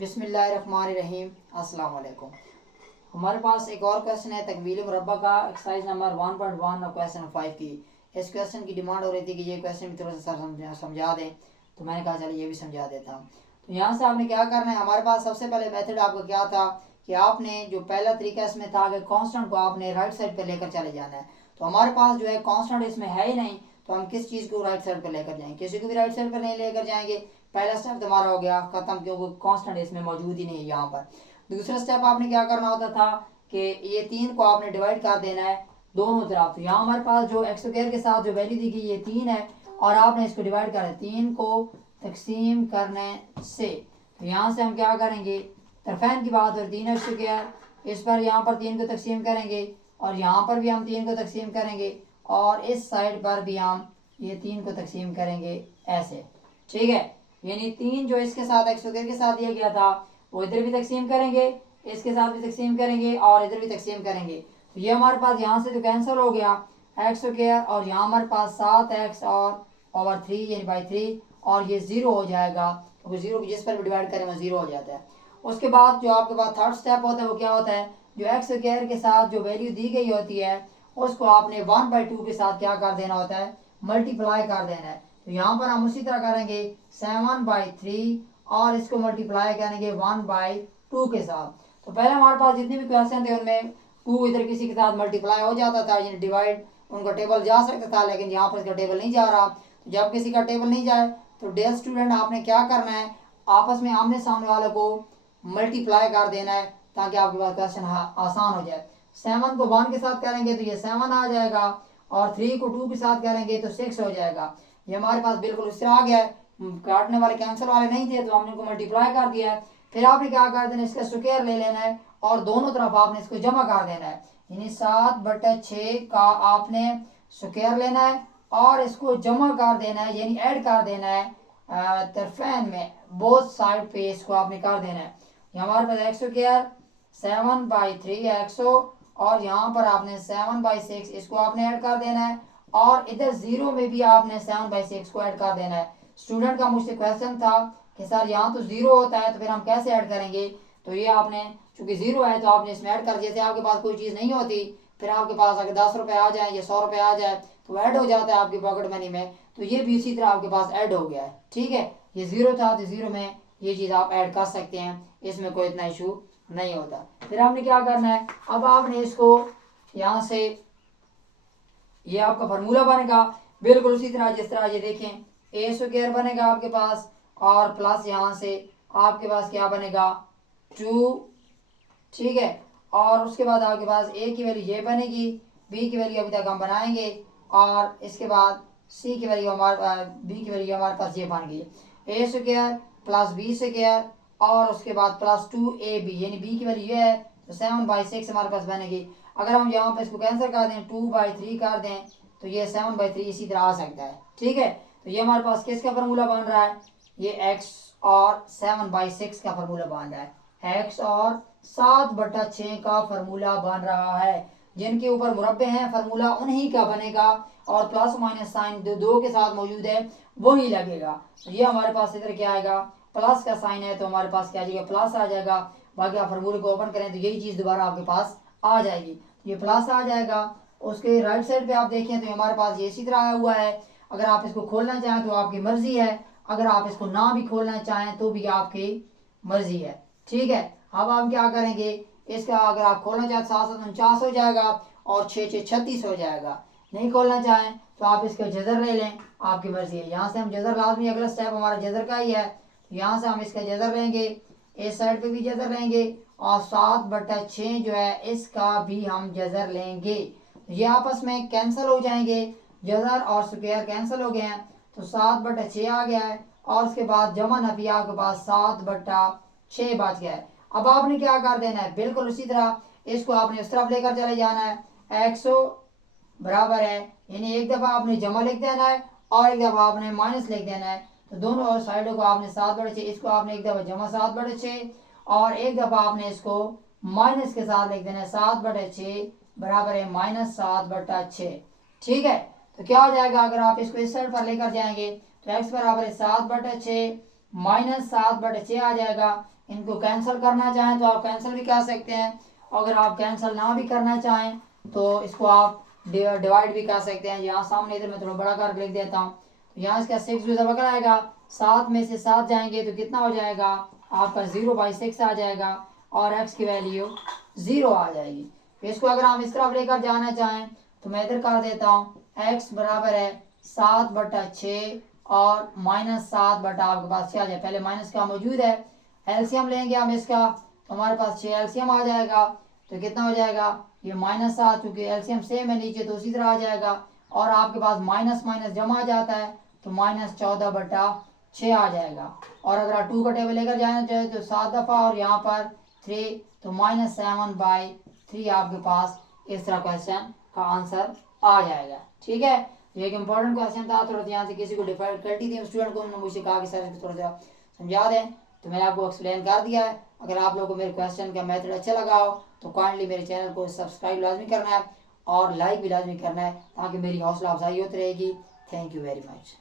बिस्मिल्लाहिर्रहमानिर्रहीम। अस्सलाम वालेकुम। हमारे पास एक और क्वेश्चन है तकमील मुरब्बा का, एक्सरसाइज नंबर 1.1 और क्वेश्चन 5 की। इस क्वेश्चन की डिमांड हो रही थी कि ये क्वेश्चन भी थोड़ा सा सर समझा दें, तो मैंने कहा चलिए ये भी समझा देता हूँ। तो यहाँ से आपने क्या करना है, हमारे पास सबसे पहले मेथड आपका क्या था कि आपने जो पहला तरीका इसमें था कि कांस्टेंट को आपने राइट साइड पर लेकर चले जाना है। तो हमारे पास जो है कांस्टेंट इसमें है ही नहीं, तो हम किस चीज़ को राइट साइड पर लेकर जाएंगे, किसी को भी राइट साइड पर नहीं लेकर जाएंगे। पहला स्टेप तुम्हारा हो गया खत्म, क्योंकि कांस्टेंट इसमें मौजूद ही नहीं है यहाँ पर। दूसरा स्टेप आपने क्या करना होता था कि ये 3 को आपने डिवाइड कर देना है दोनों तरफ। तो यहाँ हमारे पास जो एक्स स्क्वायर के साथ जो वैल्यू दी गई ये 3 है, और आपने इसको डिवाइड करना है 3 को तकसीम करने से। तो यहाँ से हम क्या करेंगे, तरफैन की बात और 3 एक्स स्क्वायर, इस पर यहाँ पर 3 को तकसीम करेंगे और यहाँ पर भी हम 3 को तकसीम करेंगे, और इस साइड पर भी हम ये 3 को तकसीम करेंगे ऐसे। ठीक है, यानी 3 जो इसके साथ एक्स स्क्वायर के साथ दिया गया था वो इधर भी तकसीम करेंगे, इसके साथ भी तकसीम करेंगे और इधर भी तकसीम करेंगे। तो ये हमारे पास यहाँ से तो कैंसिल हो गया एक्स स्क्वायर, और यहाँ हमारे पास 7x और ओवर 3 यानी बाई 3, और ये 0 हो जाएगा, क्योंकि तो 0 जिस पर भी डिवाइड करें वो 0 हो जाता है। उसके बाद जो आपके पास थर्ड स्टेप होता है वो क्या होता है, जो एक्स स्क्वायर के साथ जो वैल्यू दी गई होती है उसको आपने 1/2 के साथ क्या कर देना होता है, मल्टीप्लाई कर देना है। तो यहाँ पर हम उसी तरह करेंगे 7/3 और इसको मल्टीप्लाई करेंगे 1/2 के साथ। तो पहले हमारे पास जितने भी क्वेश्चन थे उनमें 2 इधर किसी के साथ मल्टीप्लाई हो जाता था, यानी डिवाइड उनका टेबल जा सकता था, लेकिन यहाँ पर इसका टेबल नहीं जा रहा। तो जब किसी का टेबल नहीं जाए तो डियर स्टूडेंट आपने क्या करना है, आपस में आमने सामने वाले को मल्टीप्लाई कर देना है ताकि आपके पास क्वेश्चन आसान हो जाए। 7 को 1 के साथ करेंगे तो ये 7 आ जाएगा, और 3 को 2 के साथ करेंगे तो 6 हो जाएगा। ये हमारे पास बिल्कुल इस तरह आ गया है, काटने वाले कैंसिल वाले नहीं थे तो हमने इनको मल्टीप्लाई कर दिया है। फिर आपने क्या कर देना है, इसका स्क्वायर ले लेना है और दोनों तरफ आपने इसको जमा कर देना है, यानी 7/6 का आपने स्क्वायर लेना है और इसको जमा कर देना है, यानी ऐड कर देना है तरफैन में, बोथ साइड पे इसको आपने कर देना है। हमारे पास एक्स स्क्वायर 7/3 एक्स, और यहाँ पर आपने 7/6 इसको आपने ऐड कर देना है, और इधर 0 में भी आपने 7/6 को ऐड कर देना है। स्टूडेंट का मुझसे क्वेश्चन था कि सर यहाँ तो 0 होता है तो फिर हम कैसे ऐड करेंगे, तो ये आपने चूंकि 0 है तो आपने इसमें ऐड कर, जैसे आपके पास कोई चीज़ नहीं होती फिर आपके पास अगर 10 रुपये आ जाए या 100 रुपये आ जाए तो ऐड हो जाता है आपकी पॉकेट मनी में, तो ये भी इसी तरह आपके पास ऐड हो गया है। ठीक है, ये 0 था तो 0 में ये चीज़ आप ऐड कर सकते हैं, इसमें कोई इतना इशू नहीं होता। फिर आपने क्या करना है, अब आपने इसको यहाँ से ये आपका फार्मूला बनेगा बिल्कुल उसी तरह जिस तरह ये देखें ए स्क्वायर बनेगा आपके पास, और प्लस यहाँ से आपके पास क्या बनेगा 2। ठीक है, और उसके बाद आपके पास ए की वैल्यू ये बनेगी, बी की वैल्यू अभी तक हम बनाएंगे, और इसके बाद सी की वैल्यू हमारे बी की वैल्यू हमारे पास ये बन गई ए स्क्वायर प्लस बी स्क्वायर, और उसके बाद प्लस 2ab, यानी बी की वैल्यू ये है तो 7/6 हमारे पास बनेगी। अगर हम यहाँ पर इसको कैंसिल कर दें 2/3 कर दें तो ये 7/3 इसी तरह आ सकता है। ठीक है, तो ये हमारे पास किसका फार्मूला बन रहा है, ये x और 7/6 का फार्मूला बन रहा है, x और 7/6 का फार्मूला बन रहा है। जिनके ऊपर मुरब्बे हैं फार्मूला उन्हीं का बनेगा, और प्लस माइनस साइन दो के साथ मौजूद है वही लगेगा। तो ये हमारे पास इधर क्या आएगा, प्लस का साइन है तो हमारे पास क्या आ जाएगा, प्लस आ जाएगा। बाकी आप फार्मूले को ओपन करें तो यही चीज़ दोबारा आपके पास आ जाएगी, ये प्लस आ जाएगा। उसके राइट साइड पे आप देखें तो हमारे पास ये इसी तरह आया हुआ है। अगर आप इसको खोलना चाहें तो आपकी मर्जी है, अगर आप इसको ना भी खोलना चाहें तो भी आपकी मर्जी है। ठीक है, अब हम क्या करेंगे, इसका अगर आप खोलना चाहें 7/7 हो जाएगा और 6/6 36 हो जाएगा। नहीं खोलना चाहें तो आप इसका जजर ले लें, आपकी मर्जी है। यहाँ से हम जजर लाजमी, अगला स्टेप हमारा जजर का ही है, तो यहाँ से हम इसका जजर लेंगे, इस साइड पे भी जजर लेंगे, और 7/6 जो है इसका भी हम जजर लेंगे। ये आपस में कैंसिल हो जाएंगे, जजर और स्क्वायर कैंसिल हो गए हैं, तो 7/6 आ गया है, और उसके बाद जमा नफी आपके पास 7/6 बच गया है। अब आपने क्या कर देना है, बिल्कुल उसी तरह इसको आपने उस तरफ लेकर चले जाना है, एक्स बराबर है, यानी एक दफ़ा आपने जमा लिख देना है और एक दफ़ा आपने माइनस लिख देना है। तो दोनों साइडों को आपने 7/6, इसको आपने एक दफ़ा जमा 7/6 और एक दफ़ा आपने इसको माइनस के साथ लिख देना है, 7/6 बराबर है -7/6। ठीक है, तो क्या हो जाएगा, अगर आप इसको इस साइड पर लेकर जाएंगे तो x बराबर है 7/6 -7/6 आ जाएगा, इनको कैंसिल करना चाहें तो आप कैंसिल भी कर सकते हैं। अगर आप कैंसिल ना भी करना चाहें तो इसको आप डिवाइड भी कर सकते हैं। यहाँ सामने इधर मैं थोड़ा बड़ा कर लिख देता हूँ। तो यहाँ इसका 6 जो पकड़ आएगा, 7 में से 7 जाएंगे तो कितना हो जाएगा आपका 0/6 आ जाएगा और x की वैल्यू 0 आ जाएगी। इसको अगर हम इस तरफ लेकर जाना चाहें तो मैं इधर कर देता हूँ x बराबर है 7/6 और -7 बटा आपके पास 6 आ जाए। पहले माइनस का मौजूद है, एलसीएम लेंगे हम इसका तो हमारे पास 6 एलसीएम आ जाएगा। तो कितना हो जाएगा ये -7, चूंकि एलसीएम सेम है नीचे तो उसी तरह आ जाएगा। और आपके पास माइनस माइनस जमा आ जाता है तो -14/6 आ जाएगा। और अगर आप 2 का टेबल लेकर जाना चाहे तो 7 दफ़ा और यहाँ पर 3 तो -7/3 आपके पास इस तरह क्वेश्चन का आंसर आ जाएगा। ठीक है, ये एक इम्पोर्टेंट क्वेश्चन था। थोड़ा यहाँ से किसी को डिफिकल्टी थी स्टूडेंट को, उन्होंने मुझसे कहा कि सर थोड़ा सा समझा दें, तो मैंने आपको एक्सप्लेन कर दिया है। अगर आप लोगों को मेरे क्वेश्चन का मेथड अच्छा लगा हो तो काइंडली मेरे चैनल को सब्सक्राइब लाजमी करना है और लाइक भी लाजमी करना है ताकि मेरी हौसला अफजाई होती रहेगी। Thank you very much.